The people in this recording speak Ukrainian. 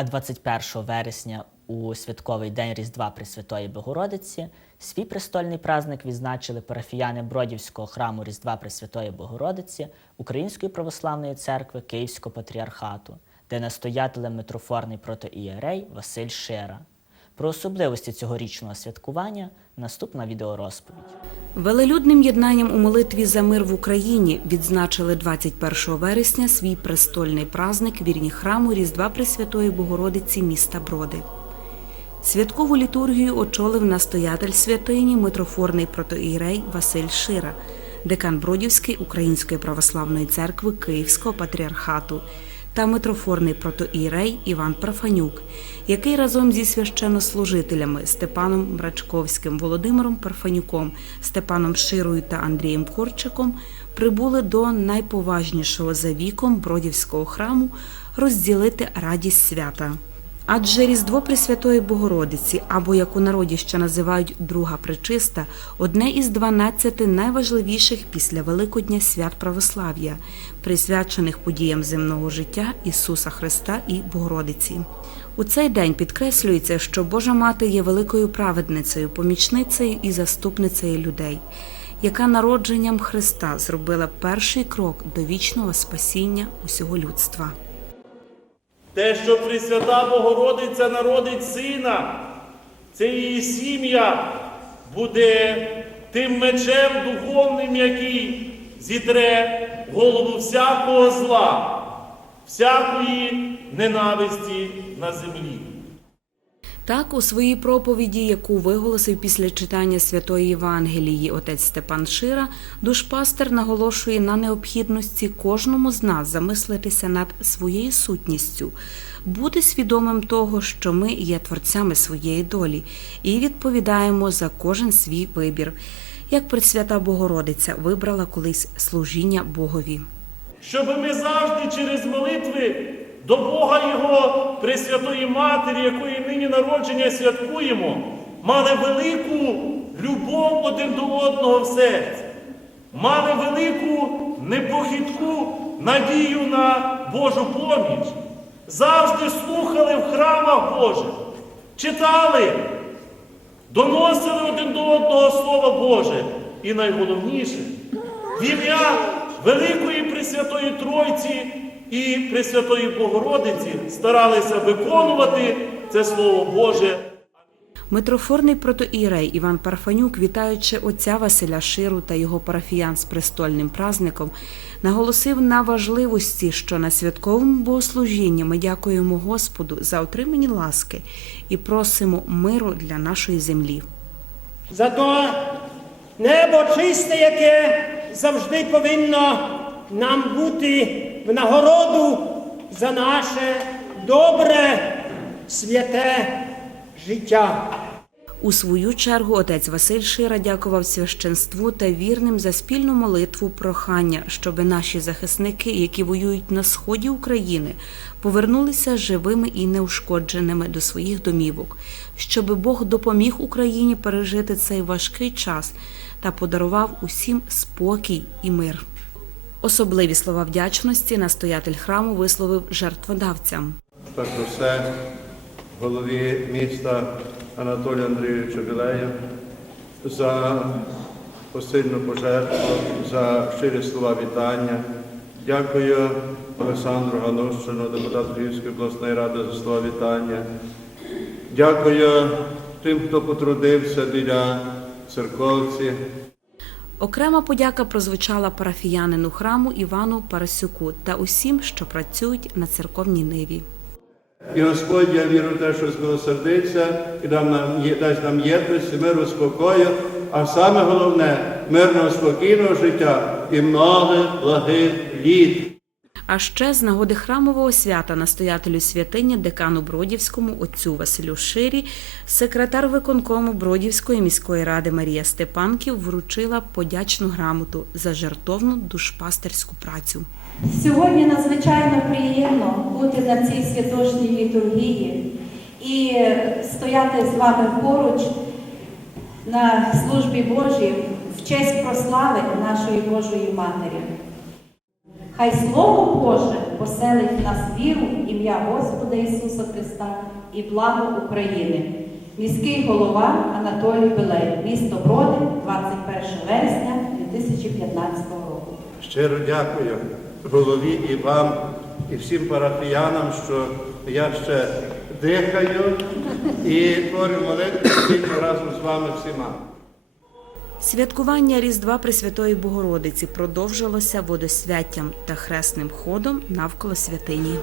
А 21 вересня у святковий день Різдва Пресвятої Богородиці свій престольний праздник відзначили парафіяни Бродівського храму Різдва Пресвятої Богородиці Української православної церкви Київського патріархату, де настоятелем митрофорний протоієрей Василь Шира. Про особливості цьогорічного святкування наступна відеорозповідь. Велелюдним єднанням у молитві за мир в Україні відзначили 21 вересня свій престольний праздник вірні храму Різдва Пресвятої Богородиці міста Броди. Святкову літургію очолив настоятель святині митрофорний протоієрей Василь Шира, декан Бродівської Української православної церкви Київського патріархату та митрофорний протоірей Іван Парфанюк, який разом зі священнослужителями Степаном Брачковським, Володимиром Парфанюком, Степаном Широю та Андрієм Корчиком прибули до найповажнішого за віком Бродівського храму розділити радість свята. Адже Різдво Пресвятої Богородиці, або як у народі ще називають Друга Пречиста, одне із 12 найважливіших після Великодня свят православ'я, присвячених подіям земного життя Ісуса Христа і Богородиці. У цей день підкреслюється, що Божа Мати є великою праведницею, помічницею і заступницею людей, яка народженням Христа зробила перший крок до вічного спасіння усього людства. Те, що Пресвята Богородиця народить сина, це її сім'я буде тим мечем духовним, який зітре голову всякого зла, всякої ненависті на землі. Так, у своїй проповіді, яку виголосив після читання святої Євангелії отець Степан Шира, душпастер наголошує на необхідності кожному з нас замислитися над своєю сутністю, бути свідомим того, що ми є творцями своєї долі, і відповідаємо за кожен свій вибір, як Пресвята Богородиця вибрала колись служіння Богові. Щоб ми завжди через молитви до Бога Його Пресвятої Матері, якої нині народження святкуємо, мали велику любов один до одного в серці, мали велику непохитку надію на Божу поміч, завжди слухали в храмах Божих, читали, доносили один до одного Слово Боже. І найголовніше, в ім'я Великої Пресвятої Тройці і Пресвятої Богородиці старалися виконувати це Слово Боже. Митрофорний протоірей Іван Парфанюк, вітаючи отця Василя Ширу та його парафіян з престольним праздником, наголосив на важливості, що на святковому богослужінні ми дякуємо Господу за отримані ласки і просимо миру для нашої землі. Зато небо чисте, яке завжди повинно нам бути нагороду за наше добре, святе життя. У свою чергу отець Василь Шира дякував священству та вірним за спільну молитву прохання, щоби наші захисники, які воюють на сході України, повернулися живими і неушкодженими до своїх домівок, щоби Бог допоміг Україні пережити цей важкий час та подарував усім спокій і мир. Особливі слова вдячності настоятель храму висловив жертводавцям. Перш за все, голові міста Анатолію Андрійовичу Білею за посильну пожертву, за щирі слова вітання. Дякую Олександру Ганущину, депутату Львівської обласної ради за слова вітання. Дякую тим, хто потрудився біля церковці. Окрема подяка прозвучала парафіянину храму Івану Парасюку та усім, що працюють на церковній ниві. І Господь, я вірю в те, що змилосердиться і дам нам, дасть нам єдності, миру, спокою, а саме головне мирного, спокійного життя і многих благих літ. А ще з нагоди храмового свята настоятелю святині декану Бродівському отцю Василю Ширі, секретар виконкому Бродівської міської ради Марія Степанків вручила подячну грамоту за жертовну душпастерську працю. Сьогодні надзвичайно приємно бути на цій святожній літургії і стояти з вами поруч на службі Божій в честь прослави нашої Божої Матері. Хай Слово Боже поселить в нас віру, в ім'я Господа Ісуса Христа і благо України. Міський голова Анатолій Білей, місто Броди, 21 вересня 2015 року. Щиро дякую голові і вам, і всім парафіянам, що я ще дихаю і творю молитву разом з вами всіма. Святкування Різдва Пресвятої Богородиці продовжилося водосвяттям та хресним ходом навколо святині.